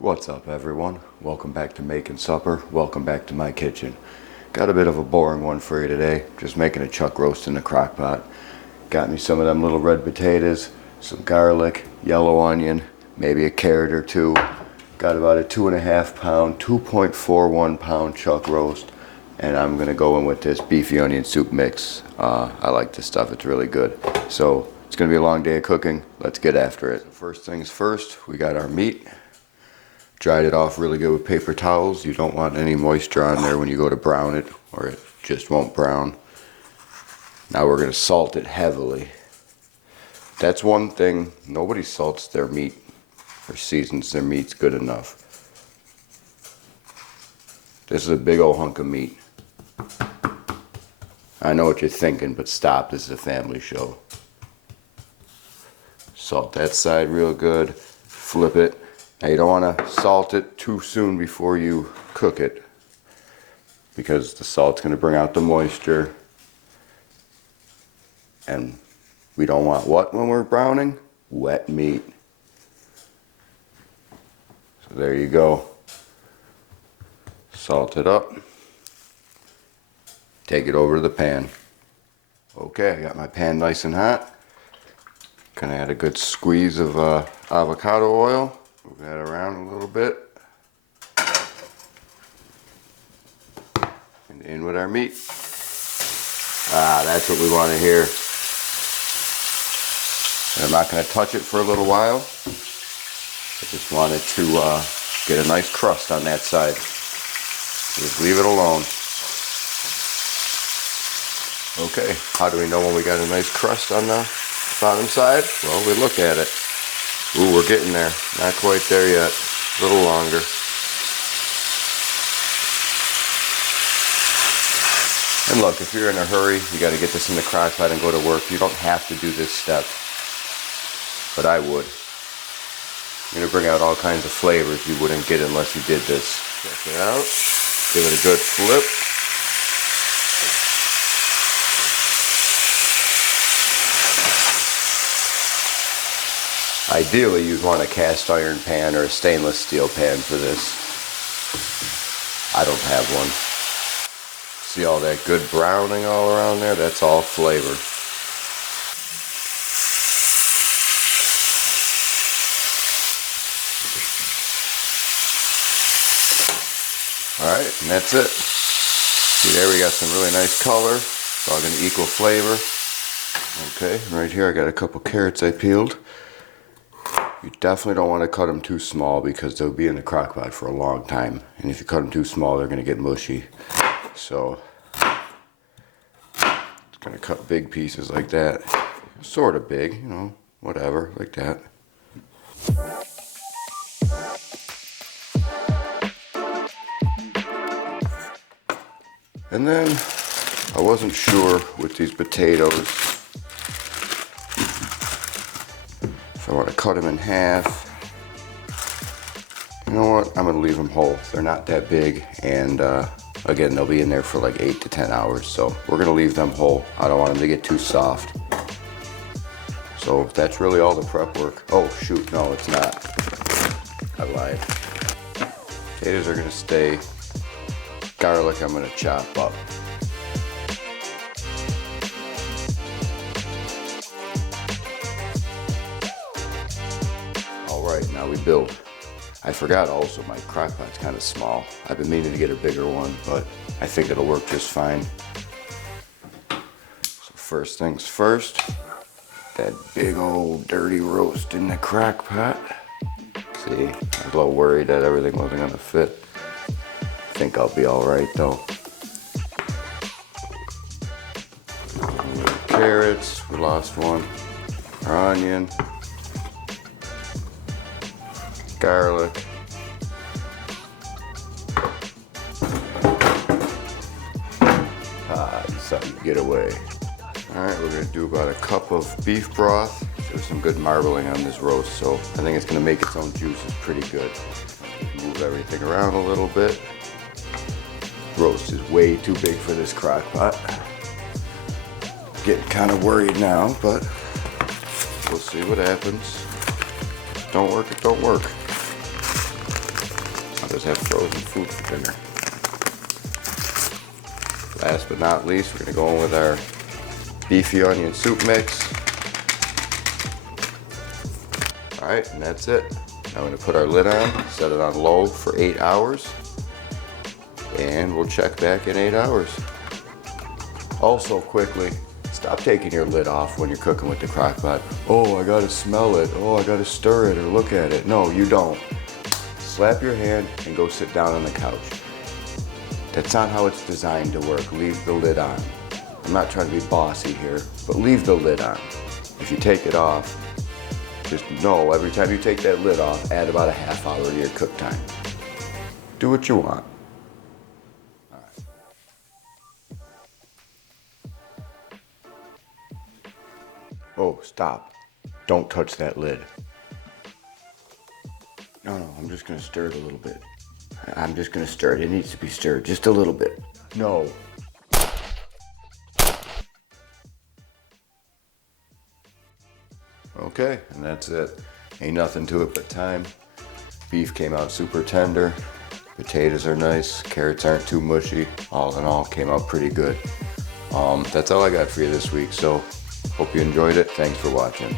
What's up, everyone? Welcome back to Making Supper. Welcome back to my kitchen. Got a bit of a boring one for you today. Just making a chuck roast in the crock pot. Got me some of them little red potatoes, some garlic, yellow onion, maybe a carrot or two. Got about a 2.5 pound, 2.41 pound chuck roast. And I'm gonna go in with this beefy onion soup mix. I like this stuff, it's really good. So it's gonna be a long day of cooking. Let's get after it. First things first, we got our meat. Dried it off really good with paper towels. You don't want any moisture on there when you go to brown it, or it just won't brown. Now we're gonna salt it heavily. That's one thing, nobody salts their meat or seasons their meats good enough. This is a big old hunk of meat. I know what you're thinking, but stop, this is a family show. Salt that side real good, flip it. Now you don't want to salt it too soon before you cook it, because the salt's going to bring out the moisture, and we don't want what when we're browning? Wet meat. So there you go. Salt it up. Take it over to the pan. Okay, I got my pan nice and hot. Gonna add a good squeeze of avocado oil. Move that around a little bit. And in with our meat. That's what we want to hear. And I'm not going to touch it for a little while. I just wanted to get a nice crust on that side. Just leave it alone. Okay, how do we know when we got a nice crust on the bottom side? Well, we look at it. Ooh, we're getting there. Not quite there yet. A little longer. And look, if you're in a hurry, you got to get this in the crock pot and go to work. You don't have to do this step, but I would. You're going to bring out all kinds of flavors you wouldn't get unless you did this. Check it out. Give it a good flip. Ideally, you'd want a cast iron pan or a stainless steel pan for this. I don't have one. See all that good browning all around there? That's all flavor. Alright, and that's it. See there, we got some really nice color. It's all going to equal flavor. Okay, right here I got a couple carrots I peeled. You definitely don't want to cut them too small because they'll be in the crock pot for a long time. And if you cut them too small, they're going to get mushy. So, it's going to cut big pieces like that. Sort of big, you know, whatever, like that. And then, I wasn't sure with these potatoes I want to cut them in half. You know what? I'm going to leave them whole. They're not that big, and again, they'll be in there for like 8 to 10 hours, so we're going to leave them whole. I don't want them to get too soft. So that's really all the prep work. Oh shoot, no it's not. I lied. Potatoes are going to stay. Garlic I'm going to chop up. Alright, now we build. I forgot also my crock pot's kind of small. I've been meaning to get a bigger one, but I think it'll work just fine. So first things first, that big old dirty roast in the crock pot. See, I was a little worried that everything wasn't gonna fit. I think I'll be alright though. Carrots, we lost one. Our onion. Garlic. You thought you'd get away. Alright, we're going to do about a cup of beef broth. There's some good marbling on this roast, so I think it's going to make its own juices pretty good. Move everything around a little bit. Roast is way too big for this crock pot. Getting kind of worried now, but we'll see what happens. Don't work, it don't work. does have frozen food for dinner. Last but not least, we're gonna go in with our beefy onion soup mix. All right, and that's it. Now we're gonna put our lid on, set it on low for 8 hours, and we'll check back in 8 hours. Also, quickly, stop taking your lid off when you're cooking with the crock pot. Oh, I gotta smell it. Oh, I gotta stir it or look at it. No, you don't. Slap your hand and go sit down on the couch. That's not how it's designed to work. Leave the lid on. I'm not trying to be bossy here, but leave the lid on. If you take it off, just know every time you take that lid off, add about a half hour to your cook time. Do what you want. All right. Oh, stop. Don't touch that lid. No, I'm just gonna stir it a little bit. I'm just gonna stir it. It needs to be stirred just a little bit. No. Okay, and that's it. Ain't nothing to it but time. Beef came out super tender. Potatoes are nice. Carrots aren't too mushy. All in all, came out pretty good. That's all I got for you this week. So, hope you enjoyed it. Thanks for watching.